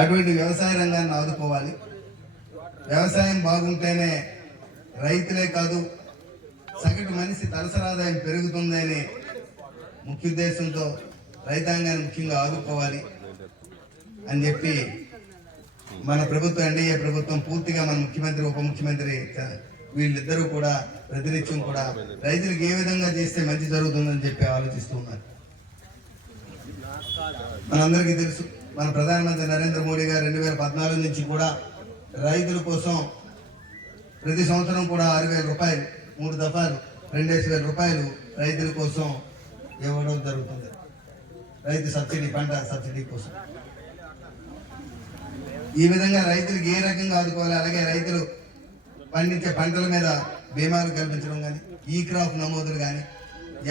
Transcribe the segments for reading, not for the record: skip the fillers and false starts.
అటువంటి వ్యవసాయ రంగాన్ని ఆదుకోవాలి. వ్యవసాయం బాగుంటేనే రైతులే కాదు సగటు మనిషి తలసరి ఆదాయం పెరుగుతుందని ముఖ్య ఉద్దేశంతో రైతాంగాన్ని ముఖ్యంగా ఆదుకోవాలి అని చెప్పి మన ప్రభుత్వం ఎన్డీఏ ప్రభుత్వం పూర్తిగా మన ముఖ్యమంత్రి ఉప ముఖ్యమంత్రి వీళ్ళిద్దరూ కూడా ప్రతినిత్యం కూడా రైతులకు ఏ విధంగా చేస్తే మంచి జరుగుతుందని చెప్పి ఆలోచిస్తూ ఉన్నారు. మనందరికీ తెలుసు మన ప్రధానమంత్రి నరేంద్ర మోడీ గారు 2014 నుంచి కూడా రైతుల కోసం ప్రతి సంవత్సరం కూడా 6,000 రూపాయలు 3 దఫాలు 2,500 రూపాయలు రైతుల కోసం ఇవ్వడం జరుగుతుంది. రైతు సబ్సిడీ, పంట సబ్సిడీ కోసం ఈ విధంగా రైతులకు ఏ రకంగా ఆదుకోవాలి, అలాగే రైతులు పండించే పంటల మీద బీమాలు కల్పించడం కానీ, ఈ క్రాప్ నమోదులు కానీ,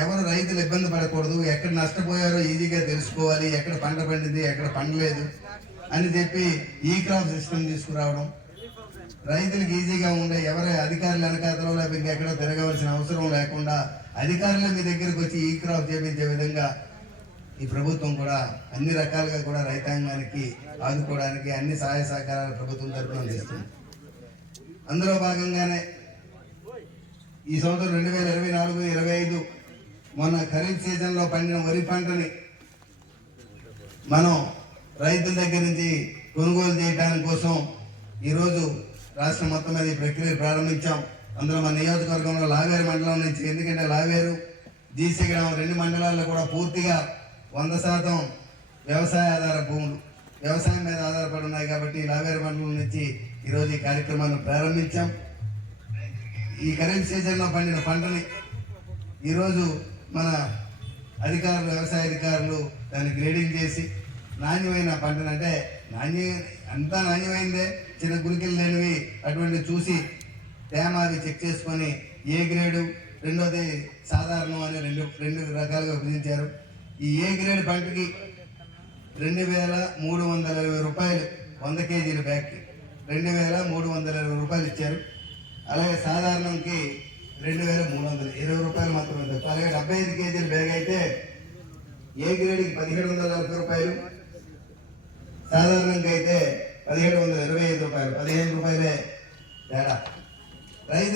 ఎవరు రైతులు ఇబ్బంది పడకూడదు, ఎక్కడ నష్టపోయారో ఈజీగా తెలుసుకోవాలి, ఎక్కడ పంట పండింది ఎక్కడ పండలేదు అని చెప్పి ఈ క్రాప్ సిస్టమ్ తీసుకురావడం, రైతులకు ఈజీగా ఉండే ఎవరి అధికారులు వెనకాతలో లేకపోతే ఎక్కడో తిరగవలసిన అవసరం లేకుండా అధికారులు మీ దగ్గరకు వచ్చి ఈ క్రాప్ చేపించే విధంగా ఈ ప్రభుత్వం కూడా అన్ని రకాలుగా కూడా రైతాంగానికి ఆదుకోవడానికి అన్ని సహాయ సహకారాలు ప్రభుత్వం తరఫున అందిస్తుంది. అందులో భాగంగానే ఈ సంవత్సరం 2024-25 మొన్న ఖరీఫ్ సీజన్లో పండిన వరి పంటని మనం రైతుల దగ్గర నుంచి కొనుగోలు చేయడానికి కోసం ఈరోజు రాష్ట్రం మొత్తం మీద ఈ ప్రక్రియ ప్రారంభించాం. అందులో మన నియోజకవర్గంలో లావేరు మండలం నుంచి, ఎందుకంటే లావేరు జీసీగూడెం 2 మండలాల్లో కూడా పూర్తిగా 100% వ్యవసాయ ఆధార భూములు వ్యవసాయం మీద ఆధారపడి ఉన్నాయి కాబట్టి లావేరు మండలం నుంచి ఈరోజు ఈ కార్యక్రమాన్ని ప్రారంభించాం. ఈ ఖరీఫ్ సీజన్లో పండిన పంటని ఈరోజు మన అధికారులు, వ్యవసాయ అధికారులు దాన్ని గ్రేడింగ్ చేసి నాణ్యమైన పంటను, అంటే అంతా నాణ్యమైందే, చిన్న గురికలు లేనివి అటువంటి చూసి తేమ అవి చెక్ చేసుకొని ఏ గ్రేడు, రెండోది సాధారణం అని రెండు రకాలుగా విభజించారు. ఈ ఏ గ్రేడ్ పంటకి 2,320 రూపాయలు 100 కేజీల బ్యాగ్కి 2,320 రూపాయలు ఇచ్చారు. అలాగే సాధారణంకి 2,320 రూపాయలు మాత్రమే తక్కువ. అలాగే 75 కేజీల బ్యాగ్ అయితే ఏ గ్రేడ్కి 1,740 రూపాయలు, సాధారణంగా అయితే 1,725 రూపాయలు, 15 రూపాయలే తేడా. రైతు